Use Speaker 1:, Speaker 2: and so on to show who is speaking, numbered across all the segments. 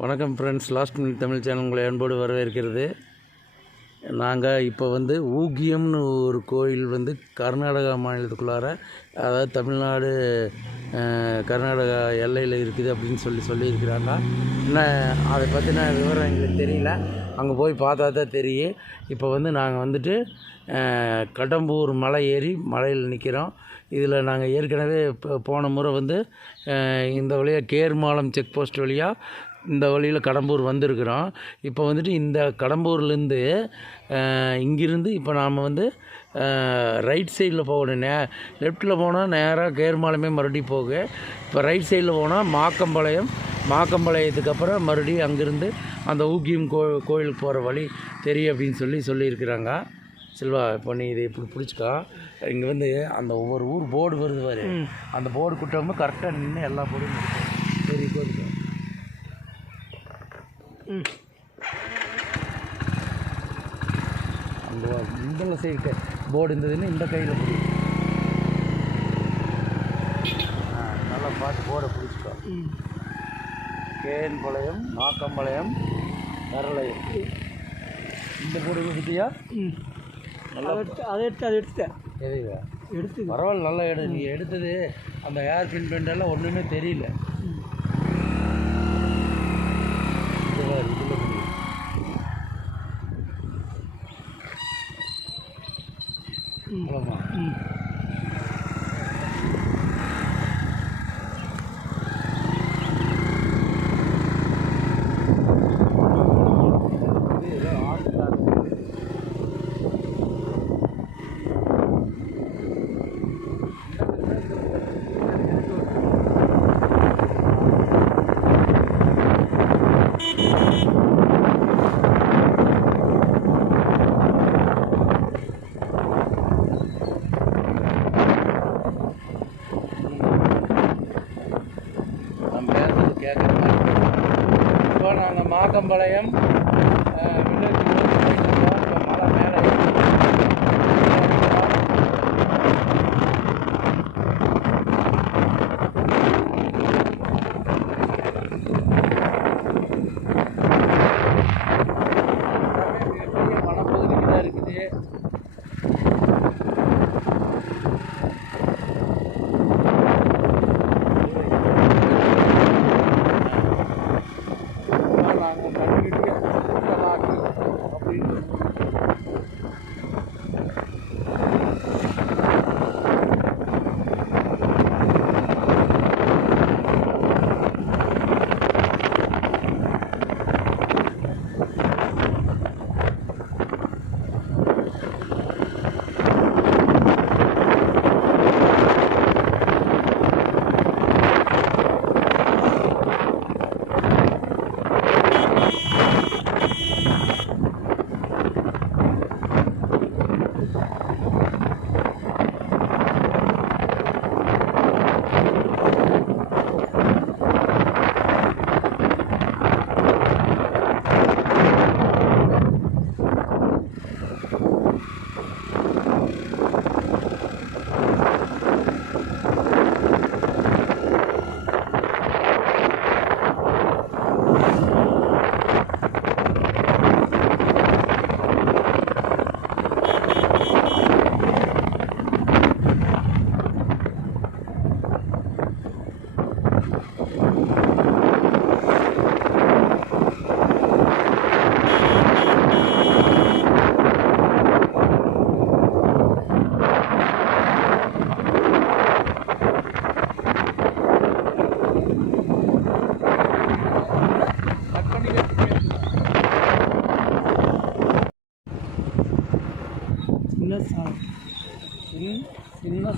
Speaker 1: வணக்கம் friends last minute Tamil channel உங்களை அன்போடு வரவேற்கிறது. நாங்கள் இப்போ வந்து ஊக்கியம்னு ஒரு கோயில் வந்து கர்நாடகா மாநிலத்துக்குள்ளார அதாவது தமிழ்நாடு கர்நாடகா எல்லையில் இருக்குது அப்படின்னு சொல்லி சொல்லியிருக்கிறாங்க. என்ன அதை பற்றின விவரம் எங்களுக்கு தெரியல. அங்கே போய் பார்த்தா தான் தெரியும். இப்போ வந்து நாங்கள் வந்துட்டு கடம்பூர் மலை ஏறி மலையில் நிற்கிறோம் இதில் நாங்கள் ஏற்கனவே இப்போ போன முறை வந்து இந்த வழியாக கேர்மாலம் செக் போஸ்ட் வழியாக இந்த வழியில் கடம்பூர் வந்திருக்கிறோம். இப்போ வந்துட்டு இந்த கடம்பூர்லேருந்து இங்கிருந்து இப்போ நாம் வந்து ரைட் சைடில் போகணும் நே லெஃப்ட்டில் போனால் நேராக கேர்மாலமே மறுபடியும் போக. இப்போ ரைட் சைடில் போனால் மாக்கம்பாளையம் மாக்கம்பாளையத்துக்கு அப்புறம் மறுபடியும் அங்கேருந்து அந்த ஊக்கியம் கோ கோயிலுக்கு போகிற வழி தெரியும் அப்படின்னு சொல்லி சொல்லியிருக்கிறாங்க. செல்வா இப்போ நீ இதை இப்படி பிடிச்சிக்கோ. இங்கே வந்து அந்த ஒவ்வொரு ஊர் போர்டு வருது பாரு. அந்த போர்டு குட்டமும் கரெக்டாக நின்று எல்லா போர்டும் சரி போதுக்கோ அந்த இந்த சைடு போர்டு இருந்ததுன்னு இந்த கையில் பிடி. நல்லா பார்த்து போர்டை பிடிச்சிக்கோ. கேஎன் பாளையம் நாக்கம்பாளையம் கரளையம். இந்த போர்டு பற்றியா நல்லா
Speaker 2: அதை எடுத்து அதை எடுத்துட்டேன்
Speaker 1: எதுவா
Speaker 2: எடுத்து
Speaker 1: பரவாயில்ல நல்லா எடு. நீ எடுத்தது அந்த ஏர் பின் பெண்டெல்லாம் ஒன்றுமே தெரியல இது பாரு, இதுல புடி. அவ்வளோமா இது ஏதோ ஆட்டுக்காரங்க. நம்ம பேசுறது கேட்குற மாதிரி இப்போ நாங்கள்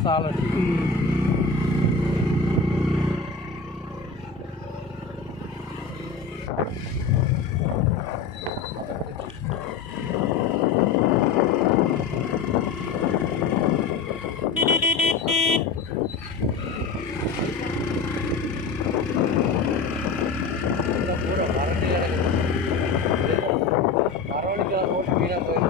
Speaker 2: sala. Gracias.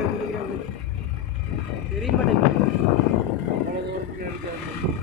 Speaker 2: தெரிஞ்சுக்கிறேன் தெரிய மாட்டேங்குது. அவ்வளோ தூரத்துக்கு எடுத்து